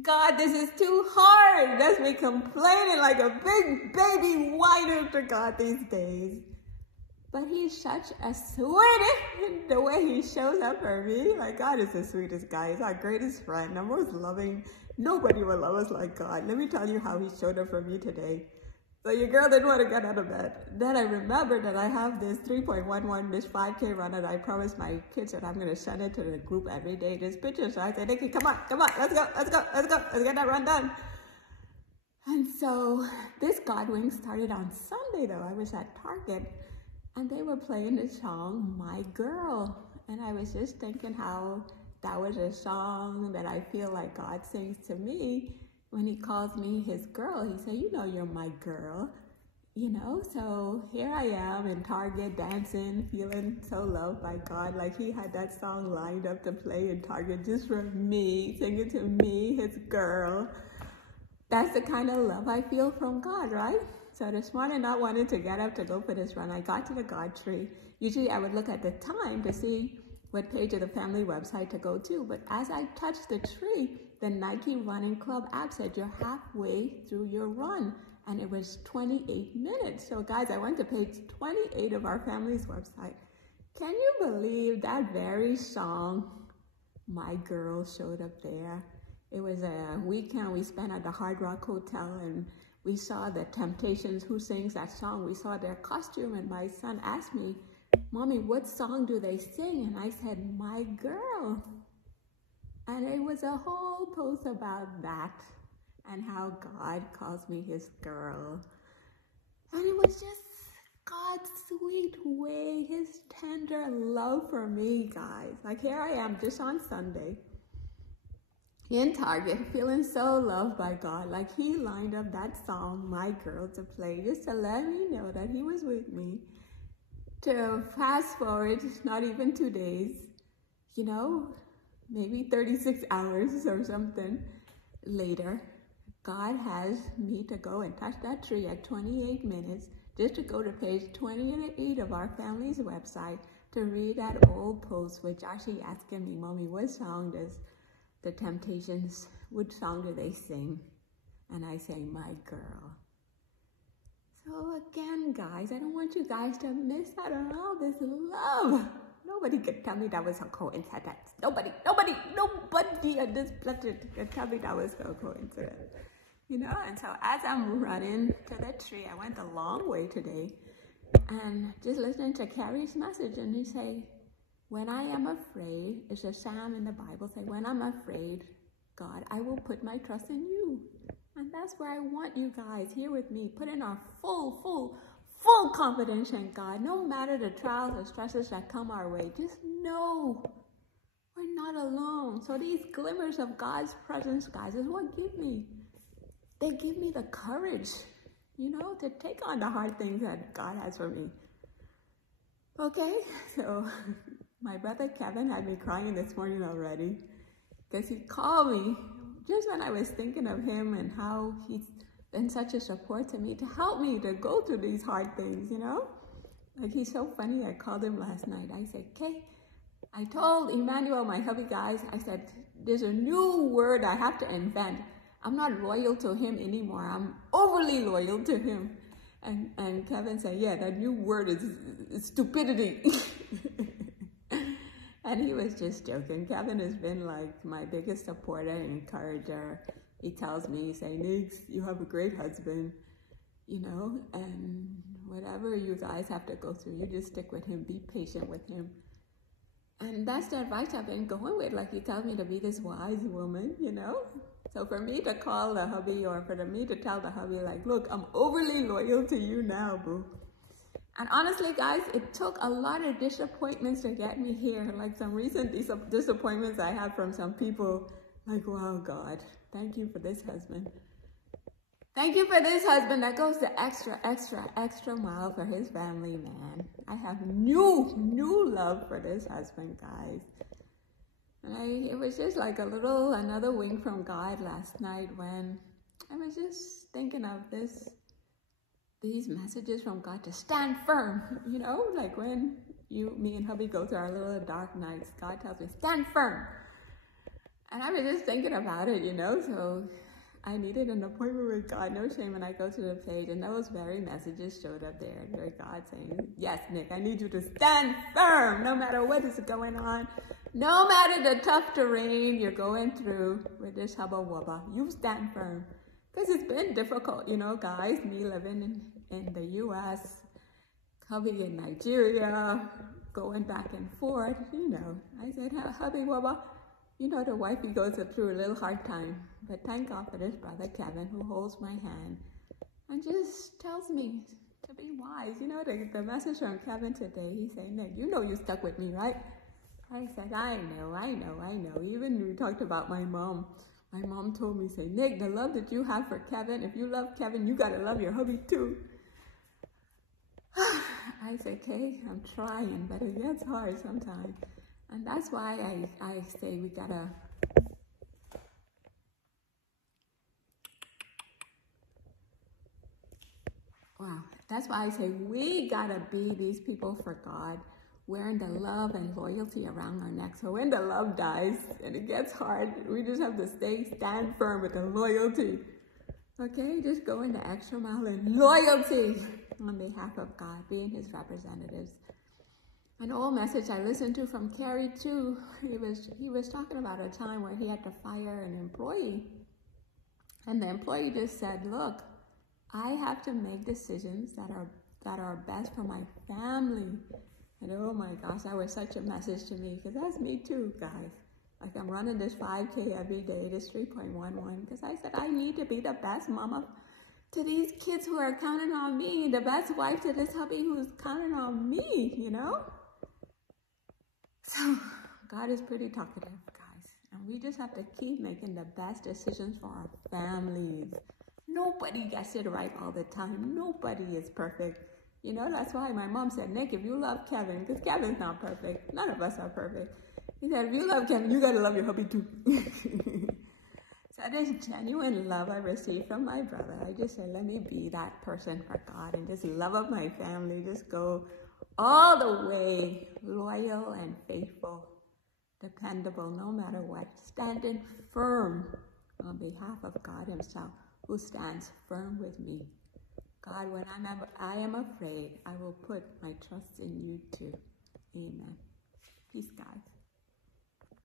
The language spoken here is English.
God, this is too hard. That's me complaining like a big baby whiner to God these days. But he's such a sweetie, the way he shows up for me. Like, God is the sweetest guy. He's our greatest friend, our most loving. Nobody will love us like God. Let me tell you how he showed up for me today. So your girl didn't want to get out of bed. Then I remembered that I have this 3.11 Miss 5K run that I promised my kids that I'm going to send it to the group every day. This picture. So I said, Nikki, come on, let's go. Let's get that run done. And so this Godwink started on Sunday though. I was at Target and they were playing the song, My Girl. And I was just thinking how that was a song that I feel like God sings to me. When he calls me his girl, he said, you know, you're my girl, you know? So here I am in Target dancing, feeling so loved by God. Like he had that song lined up to play in Target just for me, singing to me, his girl. That's the kind of love I feel from God, right? So this morning, not wanting to get up to go for this run, I got to the God tree. Usually I would look at the time to see what page of the family website to go to. But as I touched the tree, the Nike Running Club app said you're halfway through your run. And it was 28 minutes. So guys, I went to page 28 of our family's website. Can you believe that very song, My Girl, showed up there? It was a weekend we spent at the Hard Rock Hotel and we saw the Temptations, who sings that song. We saw their costume and my son asked me, Mommy, what song do they sing? And I said, My Girl. And it was a whole post about that and how God calls me his girl. And it was just God's sweet way, his tender love for me, guys. Like here I am just on Sunday in Target, feeling so loved by God. Like he lined up that song, My Girl, to play just to let me know that he was with me. To fast forward, not even 2 days, you know, maybe 36 hours or something later, God has me to go and touch that tree at 28 minutes just to go to page 28 of our family's website to read that old post with Joshie asking me, Mommy, what song does the Temptations, what song do they sing? And I say, My Girl. So again, guys, I don't want you guys to miss out on all this love. Nobody could tell me that was a coincidence. Nobody on this planet could tell me that was a coincidence. You know, and so as I'm running to the tree, I went a long way today and just listening to Carrie's message, and he say, when I am afraid, it's a psalm in the Bible, say, when I'm afraid, God, I will put my trust in you. And that's where I want you guys here with me, putting our full confidence in God. No matter the trials or stresses that come our way, just know we're not alone. So these glimmers of God's presence, guys, is what they give me the courage, you know, to take on the hard things that God has for me. Okay, so my brother Kevin had me crying this morning already because he called me just when I was thinking of him and how he's been such a support to me to help me to go through these hard things, you know? Like he's so funny. I called him last night. I said, Kay, I told Emmanuel, my hubby guys, I said, there's a new word I have to invent. I'm not loyal to him anymore. I'm overly loyal to him. And Kevin said, yeah, that new word is stupidity. And he was just joking. Kevin has been like my biggest supporter and encourager. He tells me, he say, Nix, you have a great husband, you know, and whatever you guys have to go through, you just stick with him, be patient with him. And that's the advice I've been going with. Like he tells me to be this wise woman, you know. So for me to call the hubby or for me to tell the hubby, like, look, I'm overly loyal to you now, boo. And honestly, guys, it took a lot of disappointments to get me here. Like some recent disappointments I had from some people. Like, wow, God, thank you for this husband. Thank you for this husband that goes the extra mile for his family, man. I have new love for this husband, guys. And it was just like another wink from God last night when I was just thinking of these messages from God to stand firm, you know, like when me and hubby go through our little dark nights, God tells me, stand firm. And I was just thinking about it, you know, so I needed an appointment with God, no shame, and I go to the page, and those very messages showed up there, where God saying, yes, Nick, I need you to stand firm, no matter what is going on, no matter the tough terrain you're going through with this hubba wubba, you stand firm. Because it's been difficult, you know, guys, me living in the U.S., hubby in Nigeria, going back and forth, you know. I said, hubby wubba, you know, the wifey goes through a little hard time, but thank God for this brother Kevin who holds my hand and just tells me to be wise. You know, the message from Kevin today, he said, Nick, you know you stuck with me, right? I said, I know. Even we talked about my mom. My mom told me, say, Nick, the love that you have for Kevin, if you love Kevin, you got to love your hubby too. I said, okay, I'm trying, but it gets hard sometimes. And that's why I say we gotta, that's why I say we gotta be these people for God, wearing the love and loyalty around our neck. So when the love dies and it gets hard, we just have to stand firm with the loyalty. Okay, just going the extra mile in loyalty on behalf of God, being his representatives. An old message I listened to from Kerry too, he was talking about a time where he had to fire an employee. And the employee just said, look, I have to make decisions that are best for my family. And oh my gosh, that was such a message to me, because that's me too, guys. Like I'm running this 5K every day, this 3.11, because I said I need to be the best mama to these kids who are counting on me, the best wife to this hubby who's counting on me, you know? So God is pretty talkative, guys, and we just have to keep making the best decisions for our families. Nobody gets it right all the time. Nobody is perfect. You know, that's why my mom said, Nick, if you love Kevin, because Kevin's not perfect. None of us are perfect. He said, if you love Kevin, you got to love your hubby too. So this genuine love I received from my brother, I just said, let me be that person for God and just love up my family. Just go all the way, loyal and faithful, dependable, no matter what, standing firm on behalf of God himself, who stands firm with me. God, when I am afraid, I will put my trust in you too. Amen. Peace, guys.